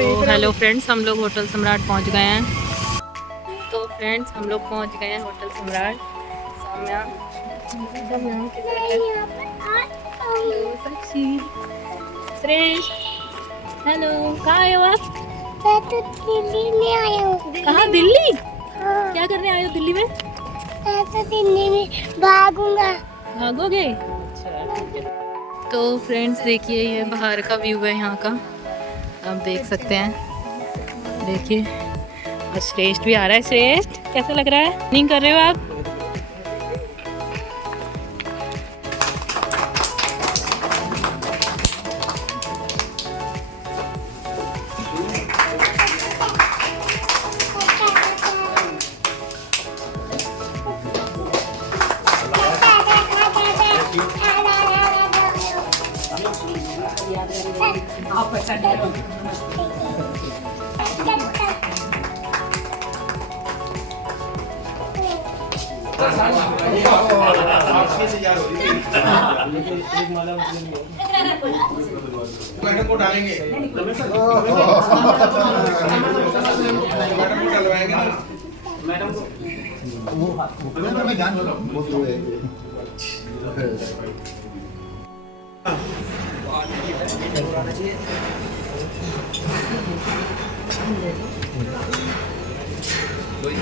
Hello friends, हम लोग hotel सम्राट पहुंच गए हैं। तो फ्रेंड्स, हम लोग पहुंच गए हैं होटल सम्राट। सौम्या श्रेष्ठ, हेलो, कहाँ आए हो आप? मैं तो दिल्ली में आया हूँ। कहाँ? दिल्ली? हाँ, क्या करने आए हो दिल्ली में? मैं तो दिल्ली में भागूंगा। भागोगे? अच्छा, ठीक है। तो फ्रेंड्स देखिए, ये बाहर का व्यू है यहाँ का, आप देख सकते हैं। देखिए, और श्रेष्ठ भी आ रहा है। श्रेष्ठ, कैसा लग रहा है? रनिंग कर रहे हो आप? मैडम को डालेंगे, मैडम को डलवाएंगे ना, मैडम को मैं जान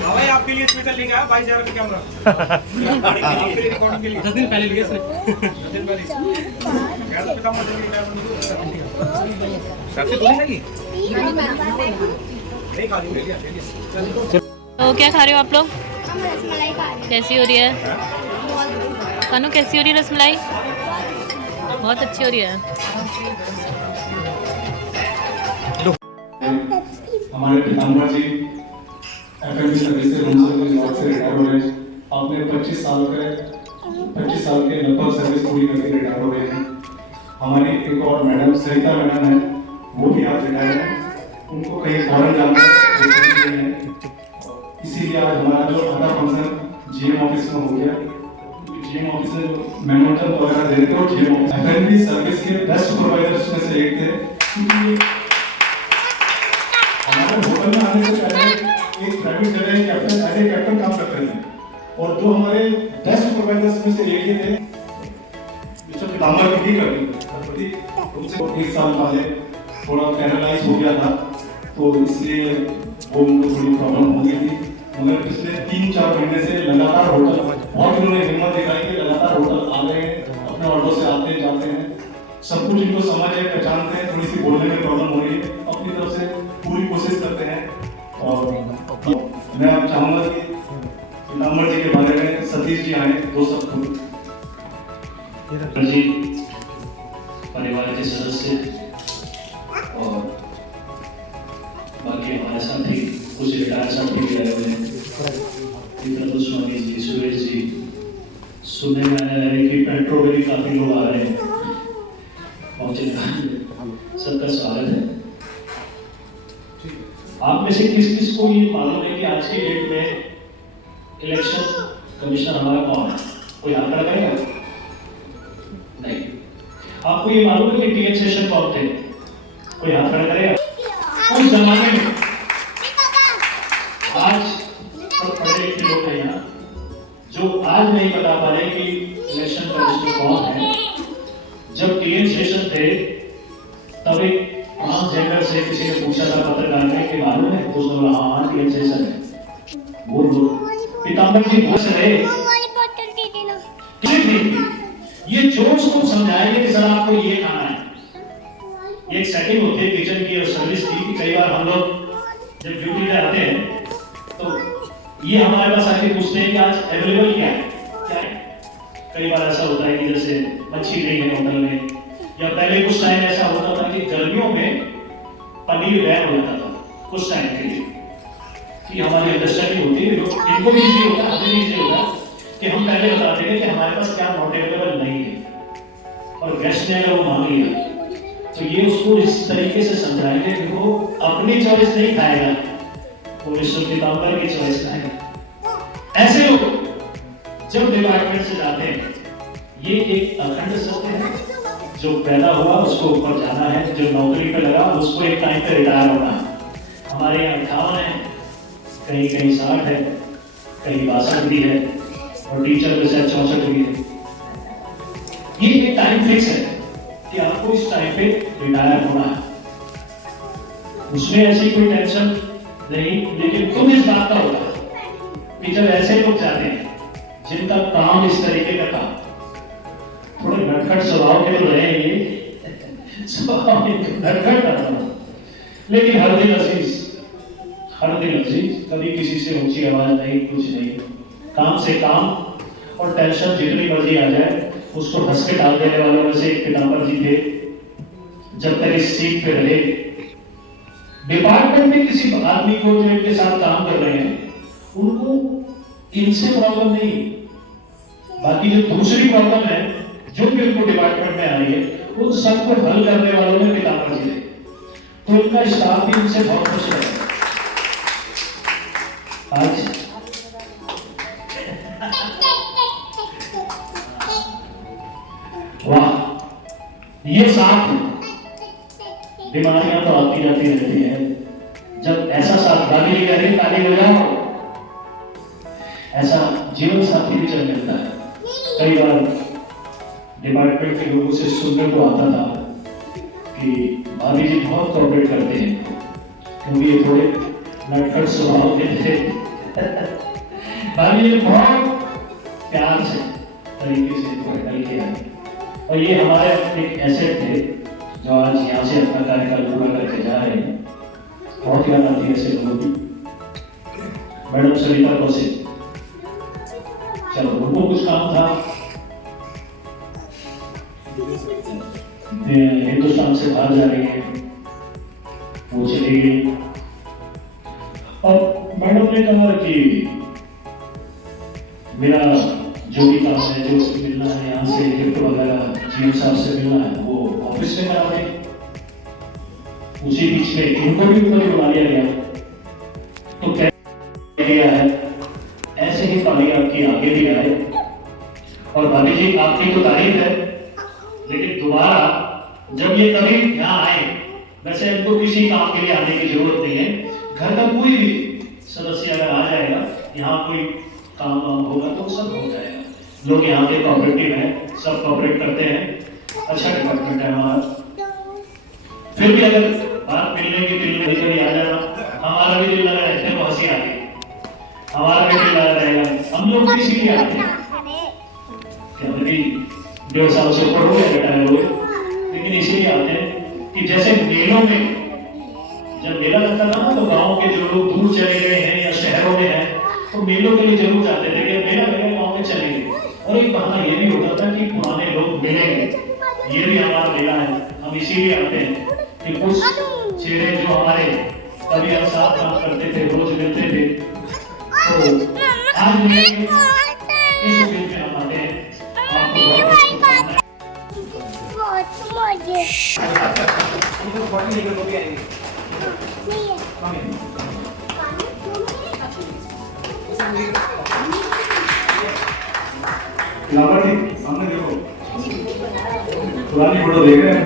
भाई आपके लिए स्पेशल लेके आया 22,000 का कैमरा आपके लिए रिकॉर्डिंग के लिए 10 दिन पहले लिए इसने 10 दिन पहले गैस पे काम मत करिए सबसे दूर लगी नहीं खा ली। तो क्या खा रहे हो आप लोग? रसमलाई खा रहे हैं। कैसी हो रही है कानू? कैसी हो रही है रसमलाई? बहुत अच्छी हो रही है। हमारे पीताम्बर जी एफएमसी सर्विस से रूम सर्विस जॉब से रिटायर हो गए। अपने 25 साल के लगभग सर्विस पूरी करके रिटायर हो गए हैं। हमारी एक और मैडम सरिता मैडम है, वो भी आज रिटायर हैं। उनको कहीं फॉरेन जाना है, इसीलिए आज हमारा जो आधा फंक्शन जीएम ऑफिस में हो गया। जीएम ऑफिस में जो मेमोरेंडम वगैरह दे रहे थे वो जीएम ऑफिस एफएमसी सर्विस के बेस्ट सुपरवाइजर्स में से एक थे, क्योंकि हमारे होटल में आने से पहले एक प्राइवेट जगह कैप्टन एज ए कैप्टन काम करते थे, और जो हमारे बेस्ट सुपरवाइजर्स में से एक ही थे मिस्टर पीताम्बर की भी करती उनसे 1 साल पहले थोड़ा पैरालाइज हो गया था, तो इसलिए वो उनको थोड़ी प्रॉब्लम हो गई थी। मगर पिछले 3-4 महीने से लगातार होटल बहुत इन्होंने हिम्मत दिखाई कि लगातार होटल आ रहे हैं, अपने ऑर्डर से आते हैं जाते हैं, सब कुछ इनको समझ है, पहचानते हैं। थोड़ी सी बोलने में प्रॉब्लम हो रही है, अपनी तरफ से पूरी कोशिश करते हैं। और मैं अब चाहूँगा कि पीताम्बर जी के बारे में सतीश जी आए, 2 शब्द जी, परिवार के सदस्य और बाकी हमारे साथी कुछ रिटायर साथी भी आए हुए हैं। विक्रम स्वामी जी, सुरेश जी, सुनने में आया है कि पेट्रो में भी काफी लोग आ रहे हैं, सबका स्वागत है। आप में से किस किस को ये मालूम है कि आज की डेट में इलेक्शन कमिश्नर हमारा कौन है? कोई आंकड़ा करेगा? नहीं। आपको ये मालूम है कि टीएन सेशन कौन थे? कोई आंकड़ा करेगा? उस जमाने में आज सब पढ़े लिखे लोग हैं यहाँ जो आज नहीं बता पा रहे कि इलेक्शन कमिश्नर कौन है। जब टीएन सेशन थे तब एक ट्रांसजेंडर से किसी ने पूछा था पत्रकार ने कि मालूम है? तो उसने बोला हाँ टीएन सेशन है। वो पीताम्बर जी घुस रहे ये जोश को समझाएंगे कि सर आपको ये खाना है। एक सेटिंग होती है किचन की और सर्विस की कि कई बार हम लोग जब ड्यूटी पे आते हैं तो ये हमारे पास आके पूछते हैं कि आज अवेलेबल क्या है। कई बार ऐसा होता है कि जैसे मच्छी नहीं है होटल में, या पहले कुछ टाइम ऐसा होता था कि गर्मियों में पनीर बैन हो जाता था कुछ टाइम के लिए, कि हमारी अंडरस्टैंडिंग होती है, इनको भी इजी होता है, हमें भी इजी होता है कि हम पहले बताते हैं कि हमारे पास क्या नॉट अवेलेबल नहीं है, और गेस्ट ने अगर वो मांग लिया तो ये उसको इस तरीके से समझाएंगे कि वो अपनी चॉइस नहीं खाएगा, वो मिस्टर पीताम्बर की चॉइस खाएगा। ऐसे लोग जब डिपार्टमेंट से जाते हैं, ये एक अखंड सत्य है जो पैदा हुआ उसको ऊपर जाना है, जो नौकरी पे लगा उसको एक टाइम पे रिटायर होना है। हमारे यहाँ 58 है, कहीं कहीं 60 है, कहीं 62 भी है, और टीचर पे शायद 64 भी है। ये एक टाइम फिक्स है कि आपको इस टाइम पे रिटायर होना है। उसमें ऐसी कोई टेंशन नहीं, लेकिन खुद इस बात का होता है कि जब ऐसे लोग जाते हैं जिनका काम इस तरीके का था, थोड़े नटखट स्वभाव के तो रहे ये स्वभाव नटखट था, लेकिन हर दिन अजीज, कभी किसी से ऊंची आवाज नहीं, कुछ नहीं, काम से काम, और टेंशन जितनी मर्जी आ जाए उसको हंस के डाल देने वालों में से एक पिताम्बर जी थे। जब तक इस सीट पे रहे, डिपार्टमेंट में किसी आदमी को जो इनके साथ काम कर रहे हैं उनको इनसे प्रॉब्लम नहीं, बाकी जो दूसरी प्रॉब्लम है जो भी उनको डिपार्टमेंट में आ रही है उन सबको हल करने वालों में पिताम्बर जी थे। तो इनका स्टाफ भी इनसे बहुत खुश है। आज वाह, ये साथ बीमारियां तो आती जाती रहती है। जब ऐसा साथ गाली कह रही ताली बजाओ, ऐसा जीवन साथी भी चल मिलता है। कई बार डिपार्टमेंट के लोगों से सुनने को आता था कि भाभी जी बहुत कोऑपरेट करते हैं, क्योंकि ये थोड़े नटखट स्वभाव के थे। भाभी जी बहुत प्यार से तरीके से इनको हैंडल किया, और ये हमारे एक एसेट थे जो आज यहाँ से अपना कार्यकाल पूरा करके जा रहे हैं। बहुत याद आती है ऐसे लोगों की। मैडम सरिता कौशिक, चलो उनको कुछ काम था, हिंदुस्तान से बाहर जा रही है, वो चली गई। और मैडम ने कहा कि मेरा जो भी काम है, जो मिलना है यहाँ से गिफ्ट वगैरह जीएम साहब से मिलना है, वो ऑफिस में करा दें। उसी बीच में इनको भी ऊपर बुला लिया गया। तो क्या किया है, ऐसे ही कहानी आपकी आगे भी आए। और भाभी जी आपकी तो तारीफ है, लेकिन दोबारा जब ये कभी यहाँ आए, वैसे इनको किसी काम के लिए आने की जरूरत नहीं है। घर का कोई भी सदस्य अगर आ जाएगा, यहाँ कोई काम वाम होगा तो सब हो जाएगा। लोग यहाँ पे कोऑपरेटिव हैं, सब कोऑपरेट करते हैं, अच्छा डिपार्टमेंट है हमारा। फिर भी अगर बात मिलने की दिल में कभी आ जाना, हमारा भी दिल लगा रहता है, वो हंसी आती है, हमारा भी दिल लगा रहेगा। हम लोग भी इसीलिए आते हैं कि हमें भी 1.5 साल से ऊपर हो गया रिटायर हुए, लेकिन इसीलिए आते हैं कि जैसे मेलों में जब मेला लगता था ना, तो गाँव के जो लोग दूर चले गए हैं या शहरों में हैं, तो मेलों के लिए जरूर जाते थे कि मेला लगे गाँव में चलेंगे। और एक बहाना ये भी होता था कि पुराने लोग मिलेंगे, ये भी हमारा मेला है, हम इसीलिए आते हैं कि कुछ चेहरे जो हमारे कभी हम साथ काम करते थे, रोज मिलते थे, तो आज मिलेंगे, इस दिन में हम आते हैं। आपको लाभार्थी सामने देखो, पुरानी फोटो देख रहे हैं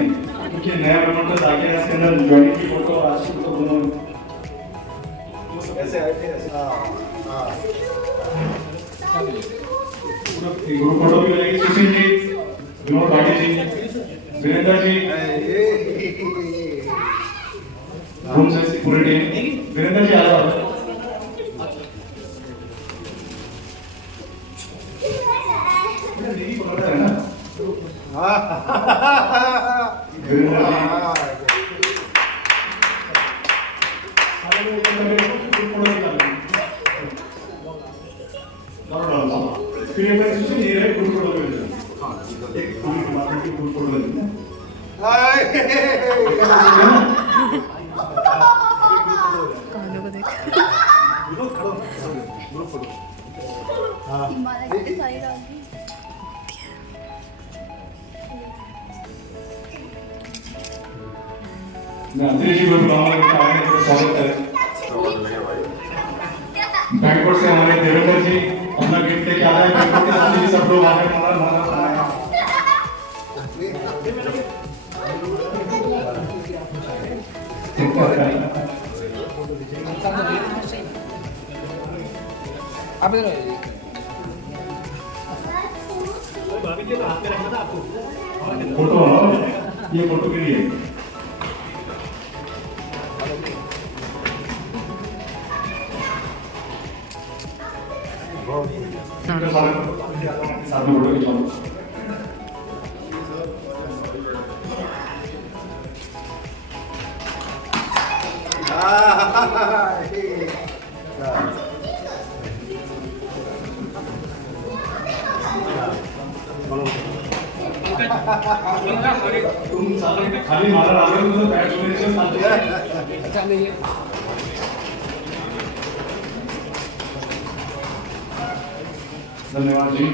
क्योंकि नया मेंबर्स आ गया, इसके अंदर ज्वाइनिंग की फोटो और आज की फोटो दोनों ऐसे आए थे। पूरा ग्रुप फोटो भी लगेगी। सुशील जी, विनोद पाटिल जी, वीरेंद्र जी, रूम से पूरी टीम। वीरेंद्र जी आ जाओ। फिर ये मैं सुशील ये रहे ग्रुप फोटो में एक पूरी टमाटर की ग्रुप फोटो लेते हैं। कानों को देख। Group photo. हाँ। मैं अंतरी जी को बुलाऊंगा कि आए हैं, स्वागत करें। बैंकपुर से हमारे देवेंद्र जी अपना गिफ्ट लेके आ रहे हैं। बैंकपुर के साथ ही सब लोग आकर हमारा खाना आप इधर फोटो ये फोटो के लिए साथ में फोटो खिंचवाओ। तुम खाली मारा आ रहे हो तो बैठ होने से अच्छा नहीं धन्यवाद जी।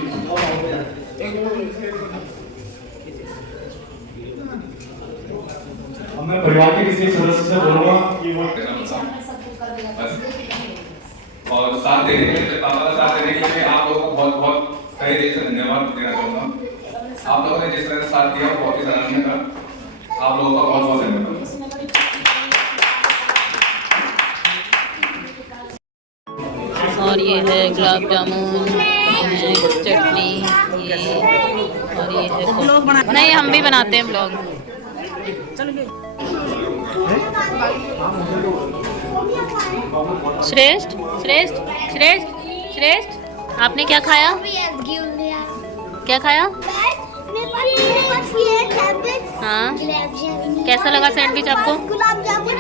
मैं परिवार के किसी सदस्य से बोलूंगा कि वो और साथ देने के लिए पापा का साथ देने के लिए आप लोगों को बहुत बहुत तहे दिल से धन्यवाद देना चाहूँगा। आप लोगों ने जिस तरह से साथ दिया बहुत ही सराहनीय था। आप लोगों का बहुत बहुत धन्यवाद। और ये है गुलाब जामुन, चटनी, ये और ये है नहीं, हम भी बनाते हैं ब्लॉग। श्रेष्ठ श्रेष्ठ श्रेष्ठ श्रेष्ठ, आपने क्या खाया? क्या खाया? हाँ, कैसा लगा सैंडविच आपको? गुलाब जामुन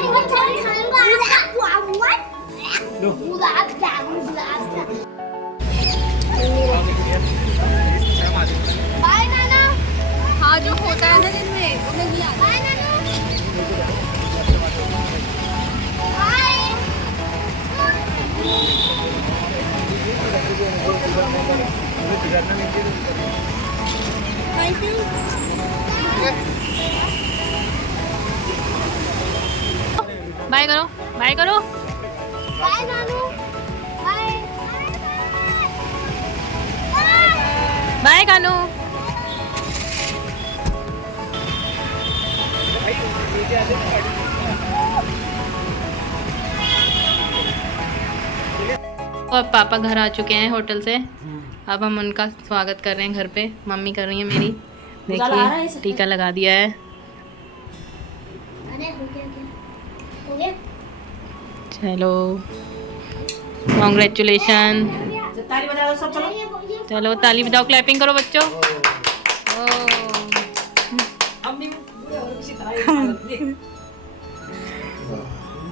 बाय नाना। हाँ, जो होता है ना दिन में उन्हें नहीं आता। Bye Nana. Thank you. Bye करो, बाय करो, बाय नानू। बाय बाय कानू। और पापा घर आ चुके हैं होटल से। अब हम उनका स्वागत कर रहे हैं घर पे। मम्मी कर रही है मेरी, देखिए टीका लगा दिया है। अरे हो गया क्या? हो गया? चलो, कॉन्ग्रेचुलेशन। ताली बजाओ सब, चलो चलो ताली बजाओ, क्लैपिंग करो बच्चों। अब नहीं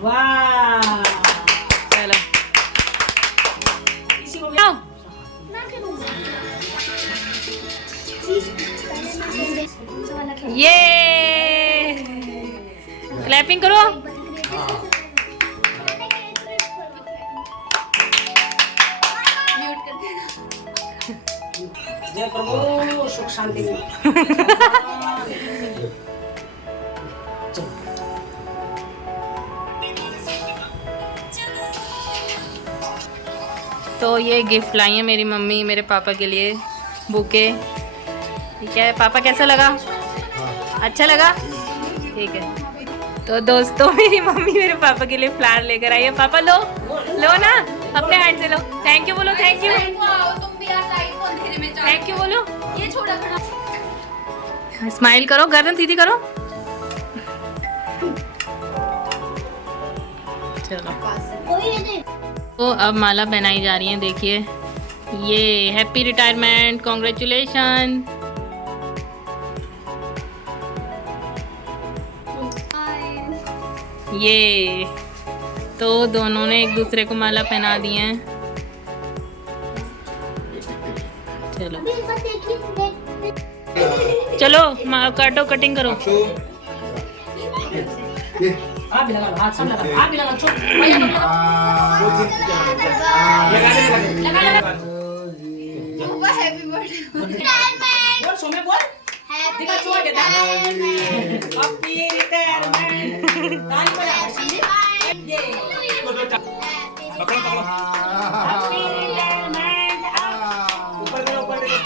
वाह, चलो इसी को आओ। ये क्लैपिंग करो। जय प्रभु सुख शांति। तो ये गिफ्ट लाई है मेरी मम्मी मेरे पापा के लिए, बुके। ठीक है पापा, कैसा लगा? अच्छा लगा? ठीक है। तो दोस्तों मेरी मम्मी मेरे पापा के लिए फ्लावर लेकर आई है। पापा लो, लो ना, अपने हैंड से लो। थैंक यू बोलो, थैंक यू, थैंक यू बोलो। ये छोड़ा खड़ा। स्माइल करो, गर्दन सीधी करो। चलो, तो अब माला पहनाई जा रही है। देखिए ये हैप्पी रिटायरमेंट, कॉन्ग्रेचुलेशन। ये तो दोनों ने एक दूसरे को माला पहना दी है। चलो चलो, काटो, कटिंग करो। आप भी लगा लो, हाथ सब लगा, आप भी लगा लो, भैया लगा हैप्पी बर्थडे। बोल सोमे बोल, दिखा छोड़ के हैप्पी रिटायरमेंट। ताली बजाओ समझे? ये पकड़ो पकड़ो। Happy retirement. ऊपर देखो, ऊपर देखो,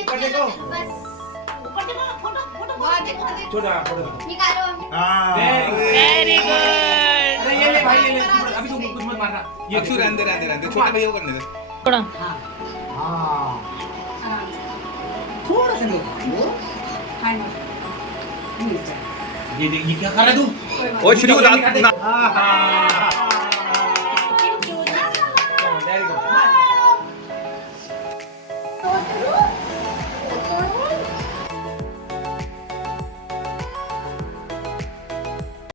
ऊपर देखो। ऊपर देखो, फोटो फोटो छोटा फोटो निकालो। हाँ, वेरी गुड। अरे ये ले भाई, ये ले। अभी तुम कुछ मत मत मारना। ये अक्षु रहने दे छोटे भैया को करने दे। थोड़ा थोड़ा सा लो हैंड ये क्या कर रहा है तू? ओ श्री